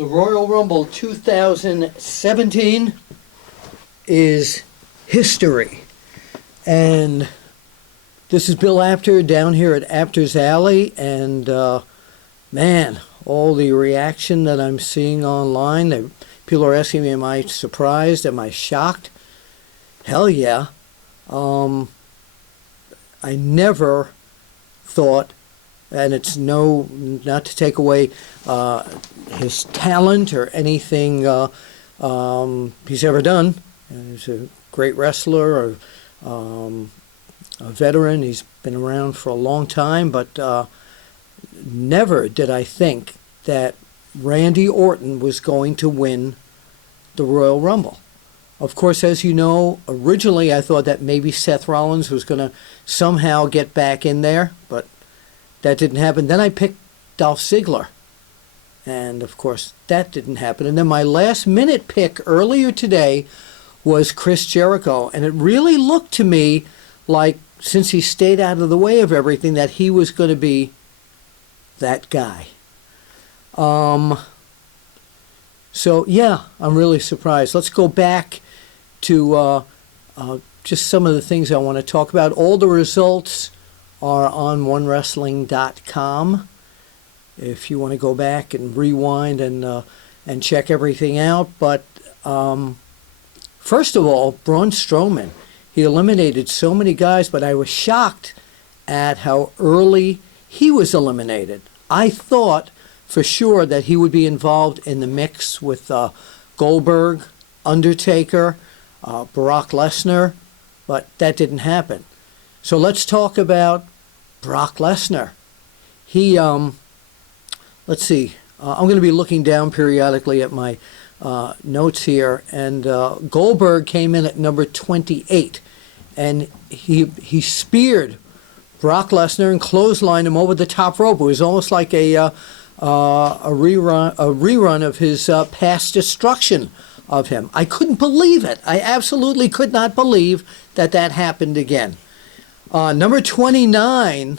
The Royal Rumble 2017 is history. And this is Bill Apter down here at Apter's Alley. And man, all the reaction that I'm seeing online, people are asking me, am I surprised? Am I shocked? Hell yeah. I never thought, and it's not to take away his talent or anything he's ever done. He's a great wrestler, or a veteran. He's been around for a long time, but never did I think that Randy Orton was going to win the Royal Rumble. Of course, as you know, originally I thought that maybe Seth Rollins was going to somehow get back in there, but that didn't happen. Then I picked Dolph Ziggler, and of course that didn't happen. And then my last minute pick earlier today was Chris Jericho, and it really looked to me like, since he stayed out of the way of everything, that he was going to be that guy. So yeah, I'm really surprised. Let's go back to just some of the things I want to talk about. All the results are on onewrestling.com. If you want to go back and rewind and check everything out. But first of all, Braun Strowman, he eliminated so many guys, but I was shocked at how early he was eliminated. I thought for sure that he would be involved in the mix with Goldberg, Undertaker, Brock Lesnar, but that didn't happen. So let's talk about Brock Lesnar. He, let's see, I'm going to be looking down periodically at my notes here, and Goldberg came in at number 28, and he speared Brock Lesnar and clotheslined him over the top rope. It was almost like a rerun of his past destruction of him. I couldn't believe it. I absolutely could not believe that that happened again. Number 29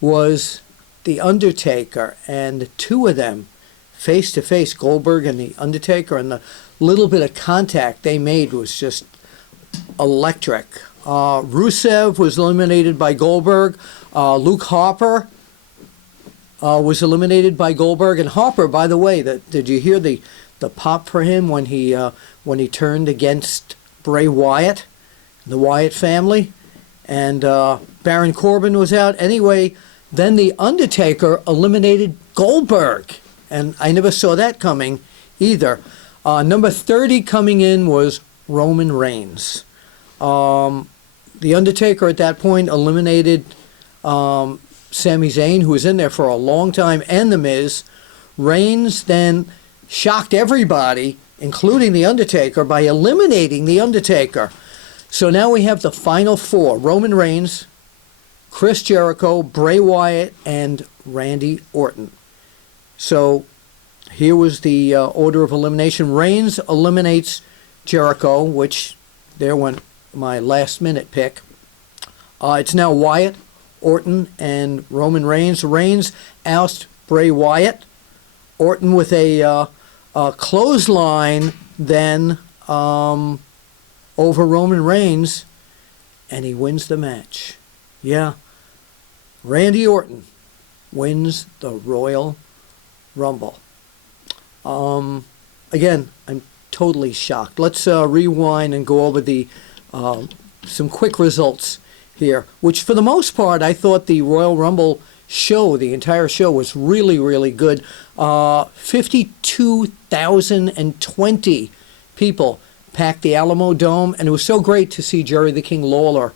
was The Undertaker, and two of them face-to-face, Goldberg and The Undertaker, and the little bit of contact they made was just electric. Rusev was eliminated by Goldberg. Luke Harper was eliminated by Goldberg. And Harper, by the way, did you hear the pop for him when he turned against Bray Wyatt, the Wyatt family? And Baron Corbin was out. Anyway, then The Undertaker eliminated Goldberg. And I never saw that coming either. Number 30 coming in was Roman Reigns. The Undertaker at that point eliminated Sami Zayn, who was in there for a long time, and The Miz. Reigns then shocked everybody, including The Undertaker, by eliminating The Undertaker. So now we have the final four: Roman Reigns, Chris Jericho, Bray Wyatt, and Randy Orton. So here was the order of elimination. Reigns eliminates Jericho, which there went my last-minute pick. It's now Wyatt, Orton, and Roman Reigns. Reigns ousts Bray Wyatt. Orton with a clothesline then over Roman Reigns, and he wins the match. Yeah, Randy Orton wins the Royal Rumble. Again, I'm totally shocked. Let's rewind and go over the some quick results here, which for the most part I thought the Royal Rumble show, the entire show, was really, really good. 52,020 people packed the Alamo Dome, and it was so great to see Jerry the King Lawler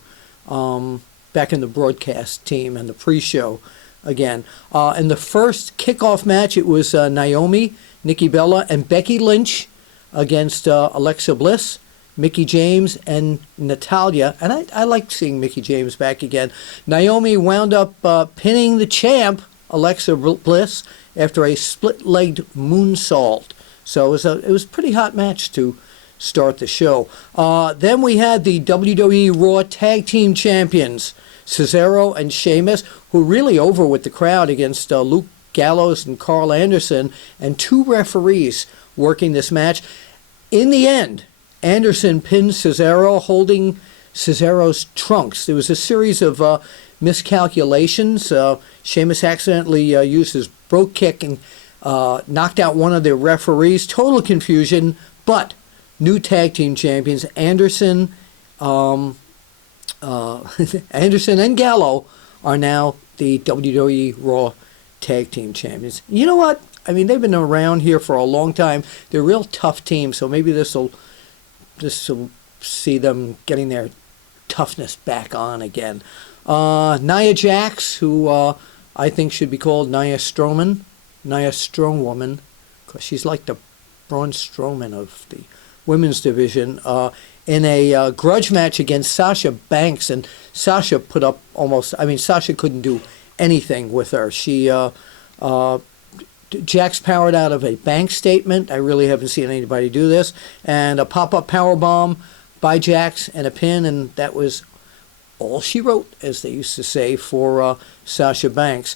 back in the broadcast team and the pre-show again. In the first kickoff match, it was Naomi, Nikki Bella, and Becky Lynch against Alexa Bliss, Mickie James, and Natalya. And I like seeing Mickie James back again. Naomi wound up pinning the champ, Alexa Bliss, after a split-legged moonsault. So it was a pretty hot match to start the show. Then we had the WWE Raw Tag Team Champions, Cesaro and Sheamus, who were really over with the crowd against Luke Gallows and Carl Anderson, and 2 referees working this match. In the end, Anderson pinned Cesaro, holding Cesaro's trunks. There was a series of miscalculations. Sheamus accidentally used his brogue kick and knocked out one of the referees. Total confusion, but new tag team champions Anderson, Anderson and Gallo are now the WWE Raw Tag Team Champions. You know what? I mean, they've been around here for a long time. They're a real tough team, so maybe this will see them getting their toughness back on again. Nia Jax, who I think should be called Nia Strowwoman, because she's like the Braun Strowman of the women's division, in a grudge match against Sasha Banks, and Sasha put up Sasha couldn't do anything with her. Jax powered out of a bank statement. I really haven't seen anybody do this. And a pop-up powerbomb by Jax and a pin, and that was all she wrote, as they used to say, for Sasha Banks.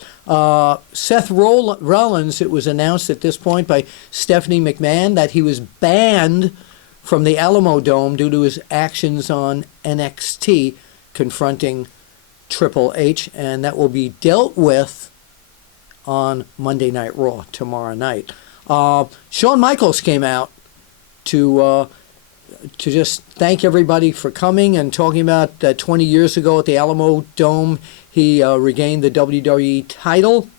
Seth Rollins, it was announced at this point by Stephanie McMahon that he was banned from the Alamo Dome due to his actions on NXT, confronting Triple H, and that will be dealt with on Monday Night Raw tomorrow night. Shawn Michaels came out to just thank everybody for coming and talking about that 20 years ago at the Alamo Dome he regained the WWE title,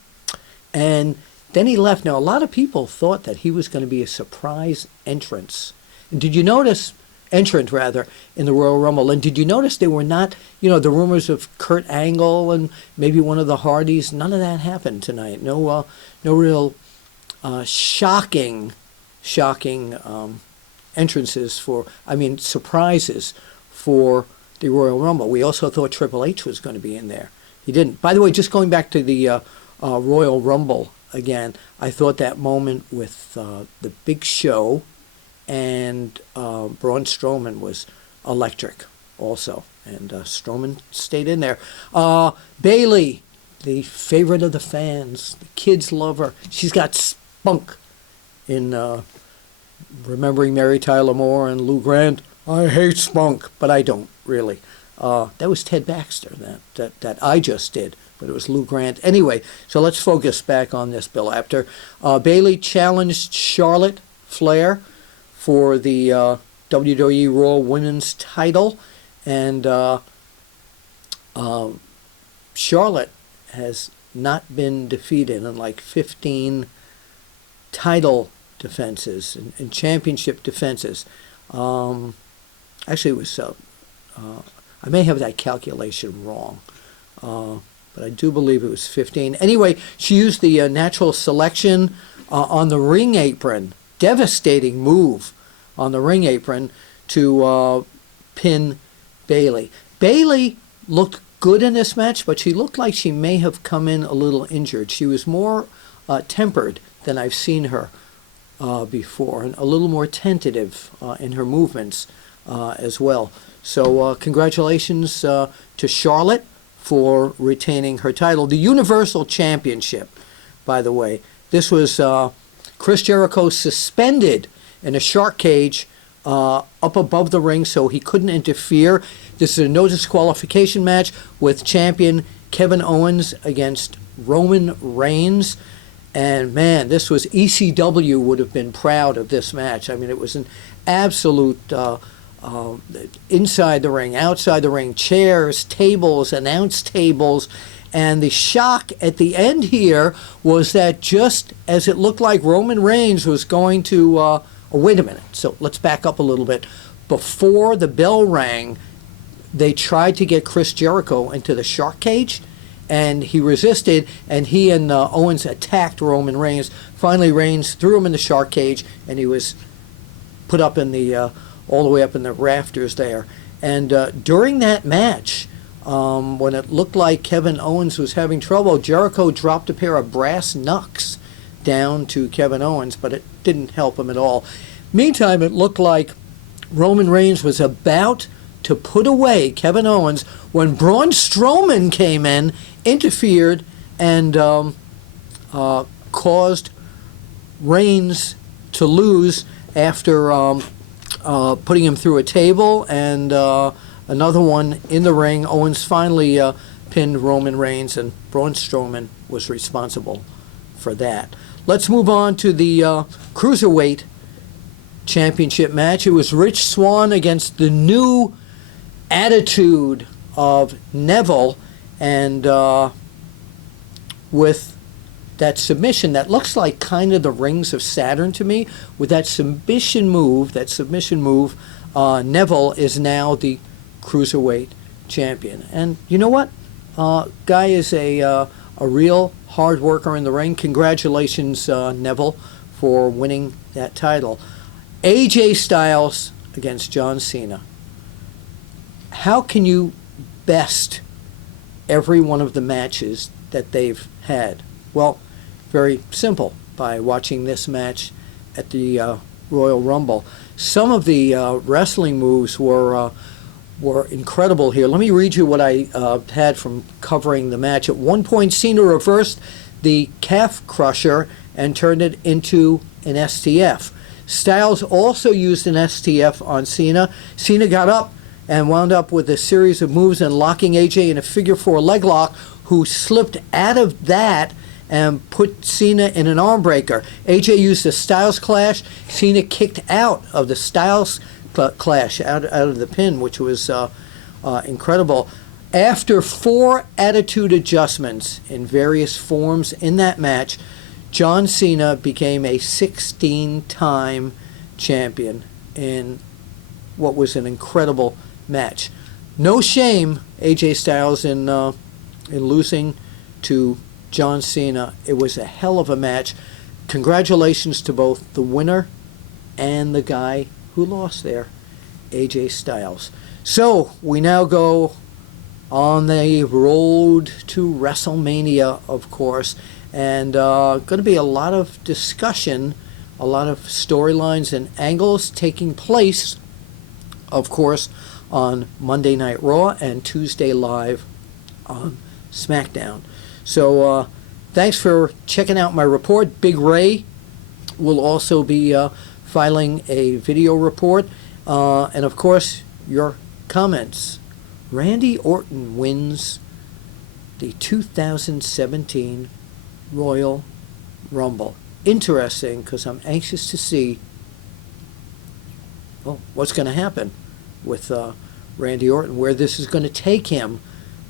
and then he left. Now, a lot of people thought that he was going to be a surprise entrance. And did you notice, entrant rather, in the Royal Rumble, and did you notice they were not, the rumors of Kurt Angle and maybe one of the Hardys, none of that happened tonight. No real shocking entrances surprises for the Royal Rumble. We also thought Triple H was going to be in there. He didn't. By the way, just going back to the Royal Rumble again, I thought that moment with the Big Show and Braun Strowman was electric also. And Strowman stayed in there. Bayley, the favorite of the fans. The kids love her. She's got spunk in Remembering Mary Tyler Moore and Lou Grant. I hate spunk, but I don't really. That was Ted Baxter that I just did, but it was Lou Grant. Anyway, so let's focus back on this, Bill Apter. Bayley challenged Charlotte Flair for the WWE Raw Women's title, and Charlotte has not been defeated in like 15 title defenses and championship defenses. Actually, it was I may have that calculation wrong, but I do believe it was 15. Anyway, she used the natural selection on the ring apron. Devastating move on the ring apron to pin Bayley. Bayley looked good in this match, but she looked like she may have come in a little injured. She was more tempered than I've seen her before, and a little more tentative in her movements as well. So congratulations to Charlotte for retaining her title. The Universal Championship, by the way. This was Chris Jericho suspended in a shark cage up above the ring so he couldn't interfere. This is a no disqualification match with champion Kevin Owens against Roman Reigns. And man, this was ECW would have been proud of this match. I mean, it was an absolute inside the ring, outside the ring, chairs, tables, announce tables. And the shock at the end here was that just as it looked like Roman Reigns was going to, wait a minute, so let's back up a little bit. Before the bell rang, they tried to get Chris Jericho into the shark cage, and he resisted, and he and Owens attacked Roman Reigns. Finally, Reigns threw him in the shark cage, and he was put up in the, all the way up in the rafters there. And during that match, when it looked like Kevin Owens was having trouble, Jericho dropped a pair of brass knucks down to Kevin Owens, but it didn't help him at all. Meantime, it looked like Roman Reigns was about to put away Kevin Owens when Braun Strowman came in, interfered, and caused Reigns to lose after putting him through a table and another one in the ring. Owens finally pinned Roman Reigns, and Braun Strowman was responsible for that. Let's move on to the Cruiserweight Championship match. It was Rich Swann against the new attitude of Neville, and with that submission that looks like kind of the Rings of Saturn to me, with that submission move, Neville is now the Cruiserweight champion. And you know what? Guy is a real hard worker in the ring. Congratulations, Neville, for winning that title. AJ Styles against John Cena. How can you best every one of the matches that they've had? Well, very simple, by watching this match at the Royal Rumble. Some of the wrestling moves were incredible here. Let me read you what I had from covering the match. At one point, Cena reversed the calf crusher and turned it into an STF. Styles also used an STF on Cena. Cena got up and wound up with a series of moves and locking AJ in a figure four leg lock, who slipped out of that and put Cena in an arm breaker. AJ used a Styles Clash. Cena kicked out of the Styles Clash, out of the pin, which was incredible. After 4 attitude adjustments in various forms in that match, John Cena became a 16-time champion in what was an incredible match. No shame, AJ Styles, in losing to John Cena. It was a hell of a match. Congratulations to both the winner and the guy who lost there, AJ Styles. So we now go on the road to WrestleMania, of course, and going to be a lot of discussion, a lot of storylines and angles taking place, of course, on Monday Night Raw and Tuesday Live on SmackDown. So thanks for checking out my report. Big Ray will also be filing a video report. And of course, your comments. Randy Orton wins the 2017 Royal Rumble. Interesting, because I'm anxious to see what's going to happen with Randy Orton, where this is going to take him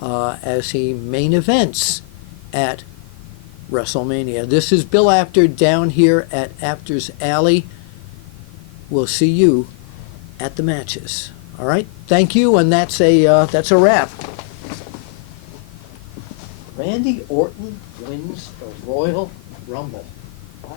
as he main events at WrestleMania. This is Bill Apter down here at Apter's Alley. We'll see you at the matches. All right, thank you, and that's a wrap. Randy Orton wins the Royal Rumble. Wow.